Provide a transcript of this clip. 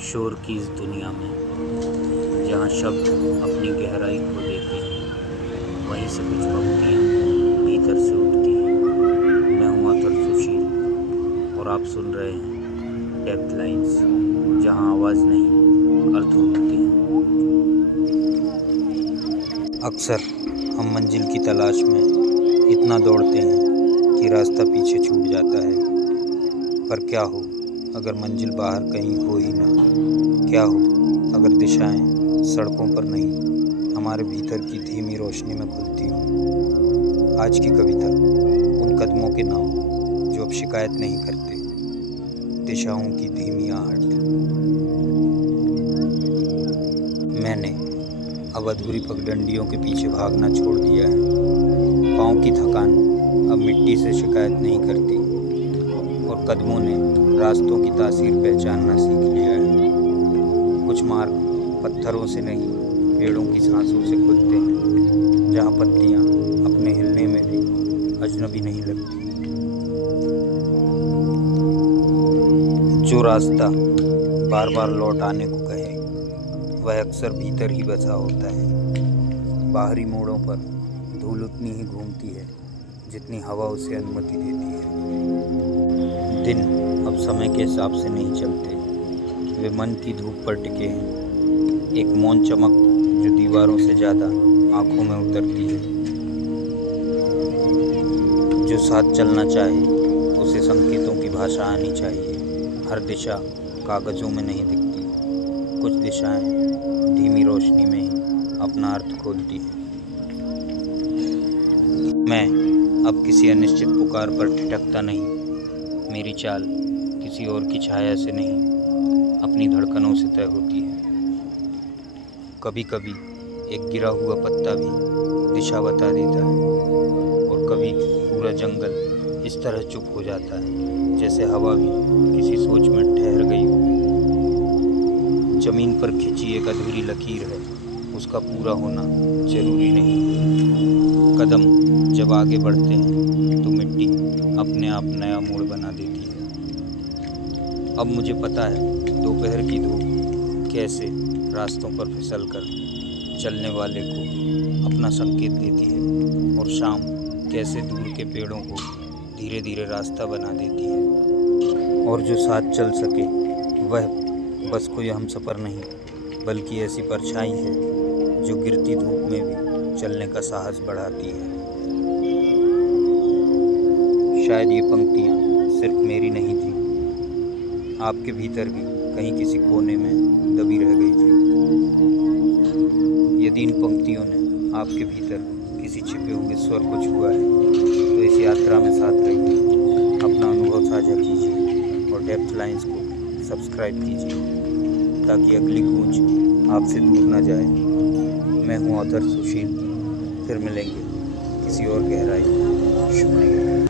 शोर की इस दुनिया में जहाँ शब्द अपनी गहराई खो देते हैं, वहीं से कुछ पंक्तियाँ भीतर से उठती हैं। मैं हूँ अथर सुशील और आप सुन रहे हैं डेप्थ लाइंस, जहाँ आवाज़ नहीं अर्थ उड़ते हैं। अक्सर हम मंजिल की तलाश में इतना दौड़ते हैं कि रास्ता पीछे छूट जाता है। पर क्या हो अगर मंजिल बाहर कहीं हो ही ना? क्या हो अगर दिशाएं सड़कों पर नहीं हमारे भीतर की धीमी रोशनी में खुलती हों? आज की कविता उन कदमों के नाम जो अब शिकायत नहीं करते, दिशाओं की धीमी आहट। मैंने अब अधूरी पगडंडियों के पीछे भागना छोड़ दिया है। पाँव की थकान अब मिट्टी से शिकायत नहीं करती और कदमों ने रास्तों की तासीर पहचानना सीख लिया है। कुछ मार्ग पत्थरों से नहीं पेड़ों की सांसों से खुलते हैं, जहाँ पत्तियाँ अपने हिलने में भी अजनबी नहीं लगती। जो रास्ता बार बार लौट आने को कहे, वह अक्सर भीतर ही बसा होता है। बाहरी मोड़ों पर धूल उतनी ही घूमती है जितनी हवा उसे अनुमति देती है। दिन अब समय के हिसाब से नहीं चलते, वे मन की धूप पर टिके हैं। एक मौन चमक जो दीवारों से ज़्यादा आंखों में उतरती है। जो साथ चलना चाहे उसे संकेतों की भाषा आनी चाहिए। हर दिशा कागज़ों में नहीं दिखती, कुछ दिशाएं धीमी रोशनी में ही अपना अर्थ खोलती हैं। मैं अब किसी अनिश्चित पुकार पर ठिठकता नहीं। मेरी चाल किसी और की छाया से नहीं, अपनी धड़कनों से तय होती है। कभी कभी एक गिरा हुआ पत्ता भी दिशा बता देता है और कभी पूरा जंगल इस तरह चुप हो जाता है जैसे हवा भी किसी सोच में ठहर गई हो। जमीन पर खिंची एक अधूरी लकीर है, उसका पूरा होना जरूरी नहीं। कदम जब आगे बढ़ते हैं तो मिट्टी अपने आप नया मोड़ बना देती है। अब मुझे पता है दोपहर की धूप कैसे रास्तों पर फिसलकर चलने वाले को अपना संकेत देती है और शाम कैसे दूर के पेड़ों को धीरे धीरे रास्ता बना देती है। और जो साथ चल सके वह बस कोई हमसफ़र नहीं, बल्कि ऐसी परछाई है जो गिरती धूप में भी चलने का साहस बढ़ाती है। शायद ये पंक्तियाँ सिर्फ मेरी नहीं थी, आपके भीतर भी कहीं किसी कोने में दबी रह गई थी। यदि इन पंक्तियों ने आपके भीतर किसी छिपे हुए स्वर को छुआ है तो इस यात्रा में साथ रहिए, अपना अनुभव साझा कीजिए और डेप्थ लाइंस को सब्सक्राइब कीजिए ताकि अगली गूंज आपसे दूर न जाए। मैं हूँ अथर सुशील, फिर मिलेंगे किसी और गहराई। शुक्रिया।